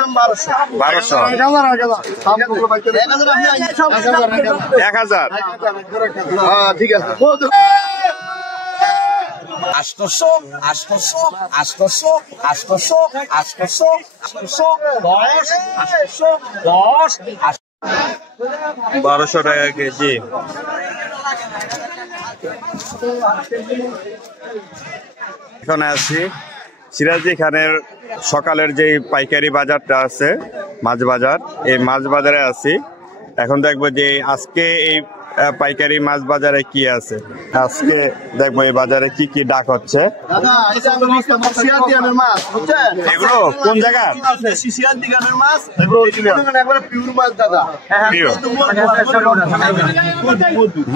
1200 1000 ঠিক আছে 1200 টাকা কেজি। এখন আছি সিরাজি খানের সকালের যে পাইকারি বাজারটা আছে মাছ বাজার, এই মাছ বাজারে আছি। এখন দেখবো যে আজকে এই পাইকারি মাছ বাজারে কি আছে, আজকে দেখবো এই বাজারে কি কি ডাক হচ্ছে। এগুলো কোন জায়গা?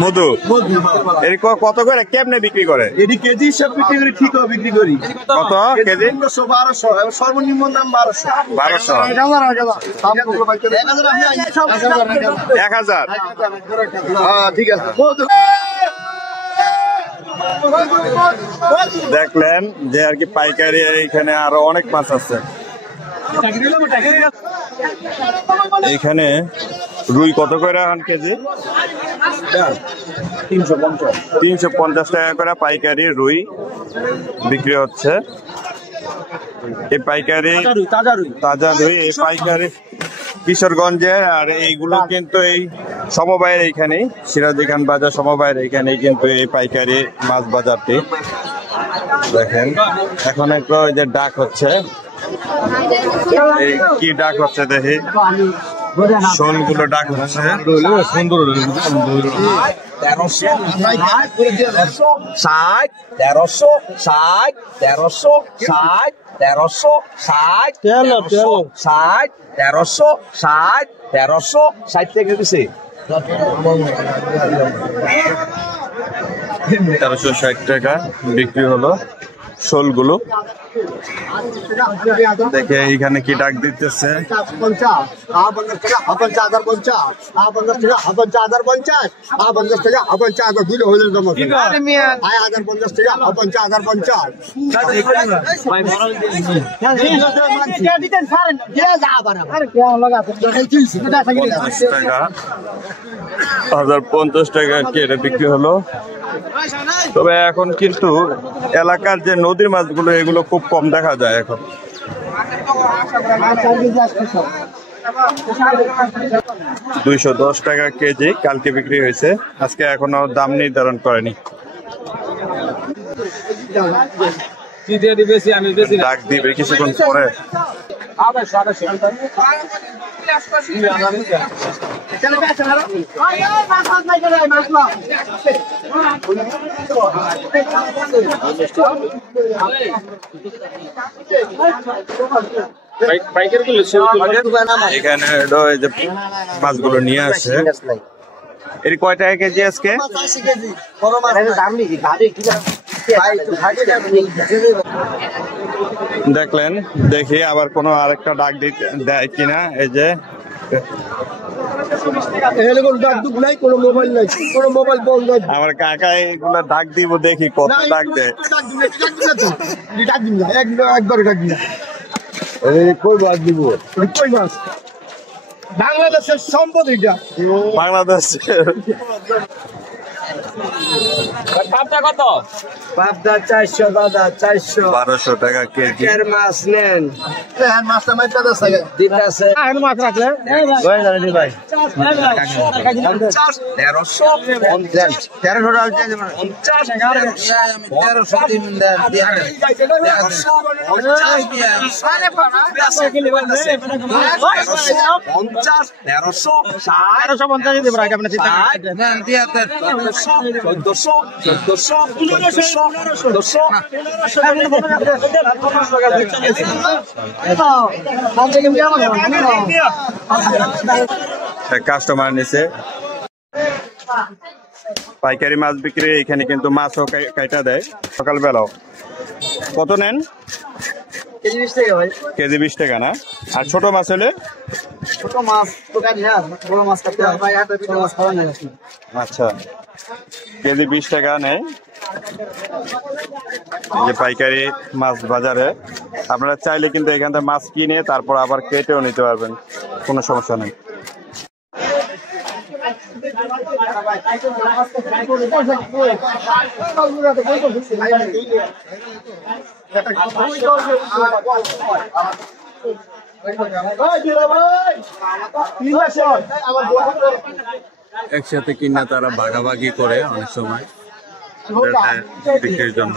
মধু। এর কত করে কেমনে বিক্রি করে? এটি কেজি হিসাব বিক্রি করি, ঠিক বিক্রি করি। কত কেজি? 1200, সর্বনিম্ন দাম 1200। 1000। ঠিক আছে। দেখলেন যে আর কি পাইকারি এখানে আরো অনেক মাছ আছে। এখানে রুই কত করে এখন কেজি? 350 টাকা করে পাইকারি রুই বিক্রি হচ্ছে। এই পাইকারি তাজা রুই, এই পাইকারি কিশোরগঞ্জের। আর এইগুলো কিন্তু এই সমবায়ের এইখানে সিরাজি খান বাজার সমবায়ের এইখানে কিন্তু এই পাইকারি মাছ বাজারটি। দেখেন এখন একটু ওই যে ডাক হচ্ছে, এই কি ডাক হচ্ছে দেখি, শোলগুলো ডাক হচ্ছে। 1360 টাকা বিক্রি হলো শোলগুলো। দেখে এইখানে কি ডাক দিতেছে, 50 টাকা 50 দুটো হলে জমা 50 টাকা 50 1050 টাকা কেটে বিক্রি হলো। তবে এখন কিন্তু এলাকার যে নদীর মাছগুলো এগুলো খুব কম দেখা যায় এখন। 210 টাকা কেজি কালকে বিক্রি হয়েছে, আজকে এখনো দাম নির্ধারণ করেনি। ডাক দিবে কিছুক্ষণ পরে। এখানে যে মাছগুলো নিয়ে আসে, এর কয় টাকা কেজি আজকে? দেখলেন, দেখি আবার কোনো আরেকটা ডাক দিতে দেয় কিনা। এই যে আমার কাকা এগুলা ডাক দিব, দেখি কত ডাক দেয়। বাংলাদেশের সম্পদ এটা, বাংলাদেশের। পাবদা কত? পাবদা 400 দাদা, 400 1200 টাকা কেজি। মাছ নেন, মাছটা মাছ দিতেছে মাছ রাখলে ভাই 1400 কাস্টমার নিছে পাইকারি মাছ বিক্রি। এখানে কিন্তু মাছও কাইটা দেয় সকালবেলাও। কত নেন? কেজি 20 টাকা ভাই। কেজি 20 টাকা না? আর ছোট মাছ হলে? ছোট মাছ তো কাটি না, বড় মাছ কাটতে হয় ভাই, হাতে পিঠে মাছ খাওয়া যায়। আচ্ছা, কেজি 20 টাকা নেয় যে পাইকারি মাছ বাজারে। আপনারা চাইলে কিন্তু এখান থেকে মাছ কিনে তারপর আবার কেটেও নিতে পারবেন, কোনো সমস্যা নেই। একসাথে কিনা তারা ভাগাভাগি করে অনেক সময় বিক্রির জন্য।